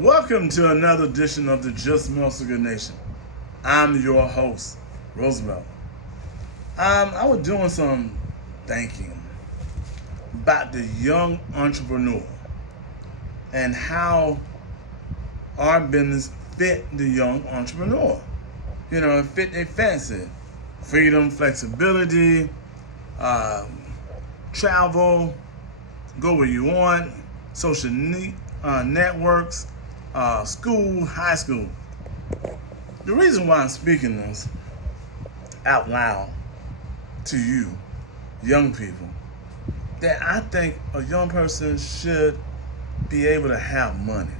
Welcome to another edition of the Just Musical Nation. I'm your host, Roosevelt. I was doing some thinking about the young entrepreneur and how our business fit the young entrepreneur. You know, it fit their fancy. Freedom, flexibility, travel, go where you want, social networks, school, high school. The reason why I'm speaking this out loud to you, young people, that I think a young person should be able to have money.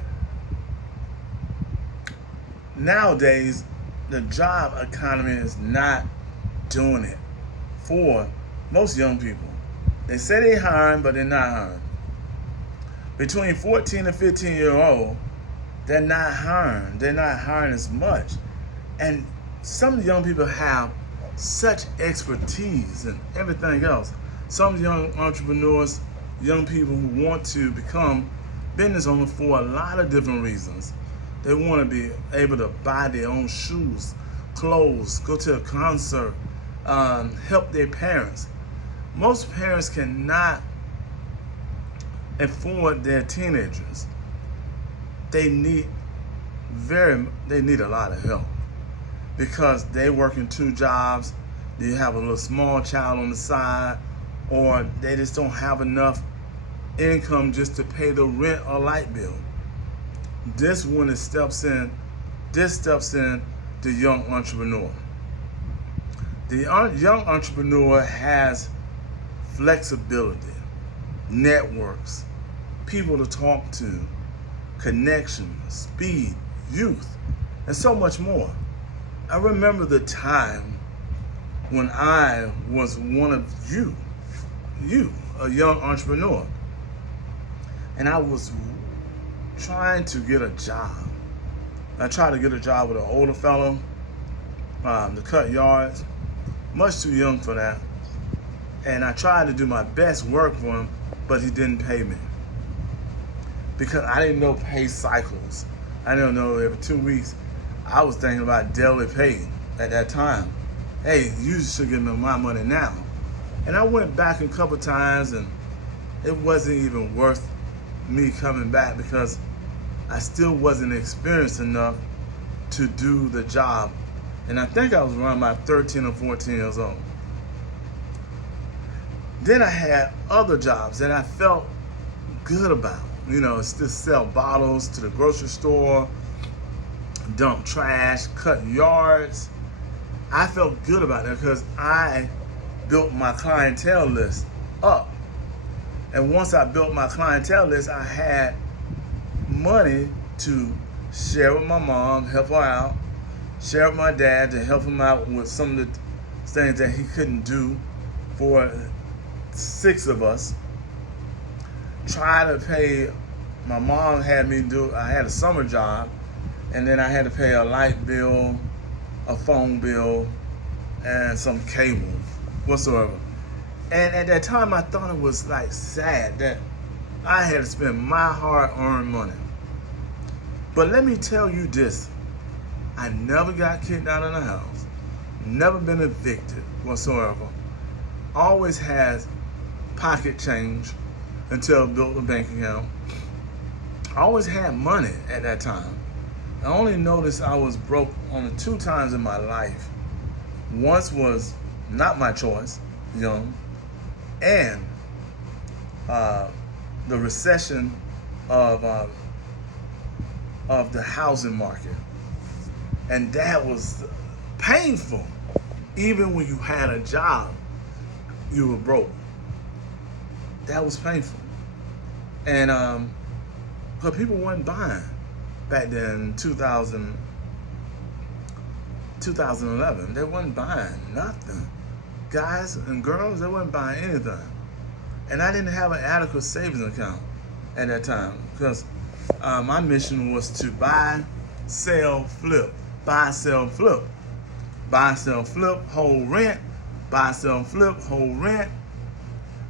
Nowadays, the job economy is not doing it for most young people. They say they're hiring, but they're not hiring. Between 14 and 15-year-old, they're not hiring. They're not hiring as much. And some of the young people have such expertise and everything else. Some young entrepreneurs, young people who want to become business owners for a lot of different reasons. They want to be able to buy their own shoes, clothes, go to a concert, help their parents. Most parents cannot afford their teenagers. They need a lot of help because they work in 2 jobs. They have a little small child on the side, or they just don't have enough income just to pay the rent or light bill. This steps in the young entrepreneur. The young entrepreneur has flexibility, networks, people to talk to, connection, speed, youth, and so much more. I remember the time when I was one of you, a young entrepreneur, and I was trying to get a job. I tried to get a job with an older fellow to cut yards, much too young for that. And I tried to do my best work for him, but he didn't pay me because I didn't know pay cycles. I didn't know every 2 weeks. I was thinking about daily pay at that time. Hey, you should give me my money now. And I went back a couple times, and it wasn't even worth me coming back because I still wasn't experienced enough to do the job. And I think I was around about 13 or 14 years old. Then I had other jobs that I felt good about. You know, still sell bottles to the grocery store, dump trash, cut yards. I felt good about that because I built my clientele list up. And once I built my clientele list, I had money to share with my mom, help her out, share with my dad to help him out with some of the things that he couldn't do for 6 of us. Try to pay, my mom had me do, I had a summer job, and then I had to pay a light bill, a phone bill, and some cable, whatsoever. And at that time, I thought it was like sad that I had to spend my hard-earned money. But let me tell you this, I never got kicked out of the house, never been evicted whatsoever, always had pocket change until I built a bank account. I always had money at that time. I only noticed I was broke only 2 times in my life. Once was not my choice, young, and the recession of the housing market. And that was painful. Even when you had a job, you were broke. That was painful. And but people weren't buying back then, 2011. They wasn't buying nothing. Guys and girls, they wasn't buying anything. And I didn't have an adequate savings account at that time because my mission was to buy, sell, flip. Buy, sell, flip. Buy, sell, flip, hold rent. Buy, sell, flip, hold rent.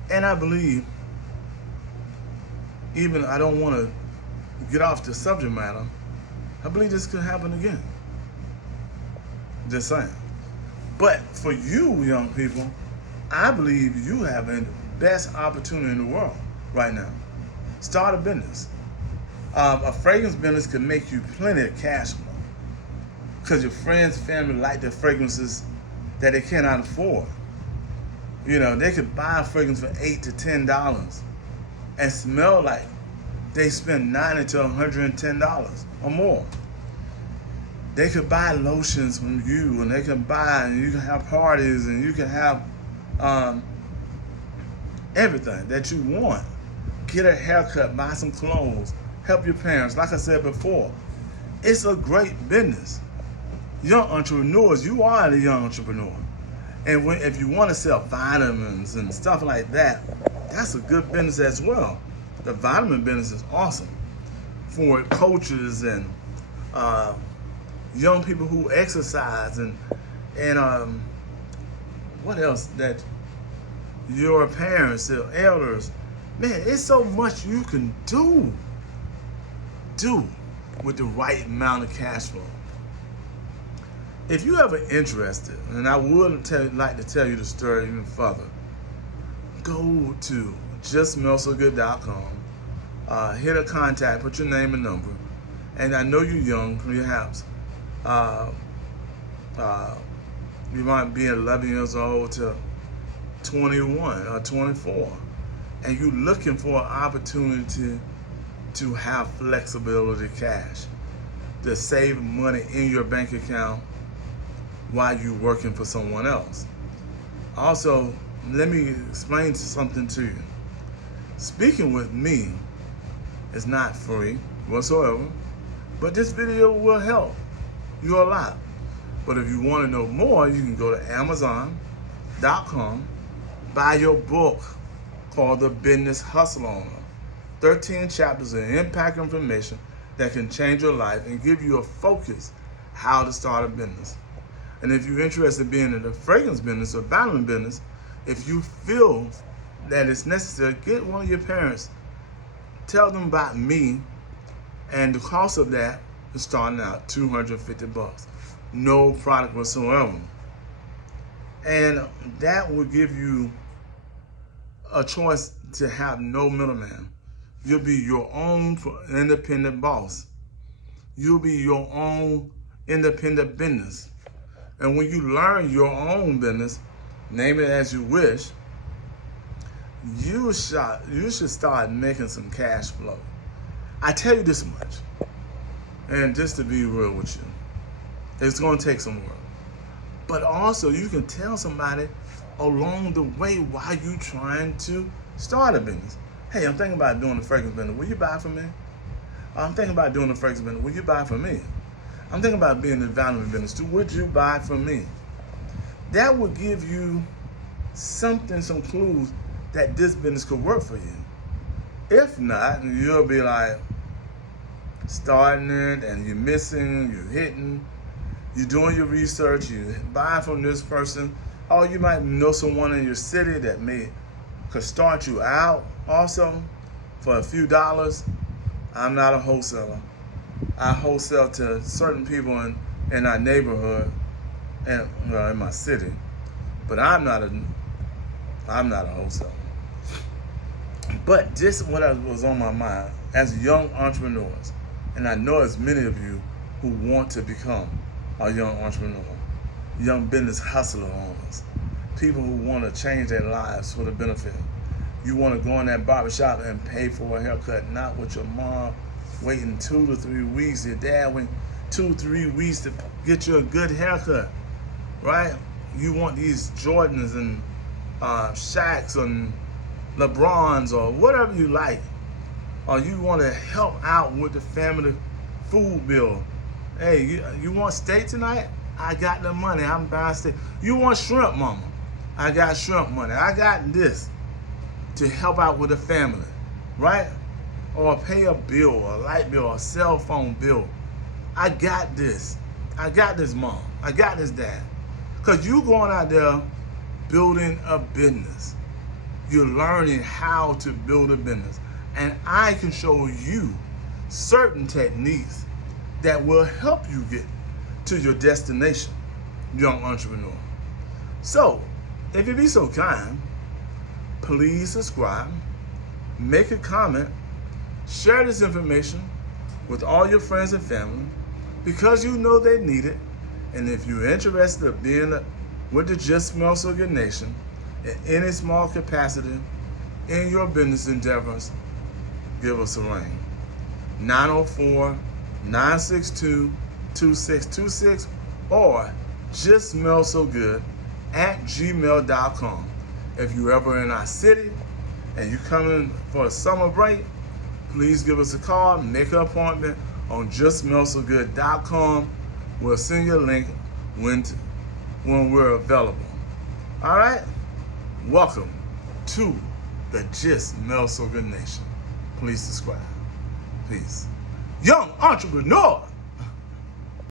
And I believe, even I don't want to get off the subject matter, I believe this could happen again. Just saying. But for you, young people, I believe you have the best opportunity in the world right now. Start a business. A fragrance business could make you plenty of cash flow because your friends, family like the fragrances that they cannot afford. You know, they could buy a fragrance for $8 to $10 and smell like they spend $90 to $110 or more. They could buy lotions from you, and they can buy, and you can have parties, and you can have everything that you want. Get a haircut, buy some clothes, help your parents. Like I said before, it's a great business. Young entrepreneurs, you are the young entrepreneur. And if you want to sell vitamins and stuff like that, that's a good business as well. The vitamin business is awesome for coaches and young people who exercise and what else that your parents, the elders. Man, it's so much you can do with the right amount of cash flow. If you ever interested, and I would like to tell you the story even further, go to justsmellsogood.com, hit a contact, put your name and number, and I know you're young, perhaps. You might be 11 years old to 21 or 24, and you're looking for an opportunity to have flexibility cash, to save money in your bank account while you're working for someone else. Also, let me explain something to you. Speaking with me is not free whatsoever, but this video will help you a lot. But if you want to know more, you can go to Amazon.com, buy your book called The Business Hustle Owner. 13 chapters of impact information that can change your life and give you a focus how to start a business. And if you're interested in being in the fragrance business or vitamin business, if you feel that it's necessary, get one of your parents, tell them about me, and the cost of that is starting out $250. No product whatsoever. And that will give you a choice to have no middleman. You'll be your own independent boss. You'll be your own independent business. And when you learn your own business, name it as you wish, you should start making some cash flow. I tell you this much, and just to be real with you, it's going to take some work. But also, you can tell somebody along the way while you're trying to start a business. Hey, I'm thinking about doing a fragrance business. Will you buy from me? I'm thinking about doing a fragrance business. Will you buy from me? I'm thinking about being in the vitamin business too. Would you buy from me? That will give you something, some clues that this business could work for you. If not, you'll be like starting it and you're missing, you're hitting, you're doing your research, you buy from this person, or you might know someone in your city that could start you out also for a few dollars. I'm not a wholesaler. I wholesale to certain people in our neighborhood and in my city, but I'm not a wholesaler. But this is what was on my mind as young entrepreneurs, and I know as many of you who want to become a young entrepreneur, young business hustler owners, people who want to change their lives for the benefit. You want to go in that barbershop and pay for a haircut, not with your mom waiting 2 to 3 weeks, your dad waiting 2 to 3 weeks to get you a good haircut, right? You want these Jordans and Shaqs and LeBrons or whatever you like, or you want to help out with the family food bill. Hey, you want steak tonight? I got the money. I'm buying steak. You want shrimp, mama? I got shrimp money. I got this to help out with the family, right? Or pay a bill, a light bill, a cell phone bill. I got this. I got this, mom. I got this, dad. Because you going out there building a business. You're learning how to build a business. And I can show you certain techniques that will help you get to your destination, young entrepreneur. So, if you be so kind, please subscribe, make a comment, share this information with all your friends and family because you know they need it. And if you're interested in being with the Just Smell So Good Nation in any small capacity in your business endeavors, give us a ring. 904-962-2626 or justsmellsogood@gmail.com. If you're ever in our city and you're coming for a summer break, please give us a call, make an appointment on justsmellsogood.com. We'll send you a link when we're available. All right? Welcome to the Just Smell So Good Nation. Please subscribe. Peace. Young entrepreneur.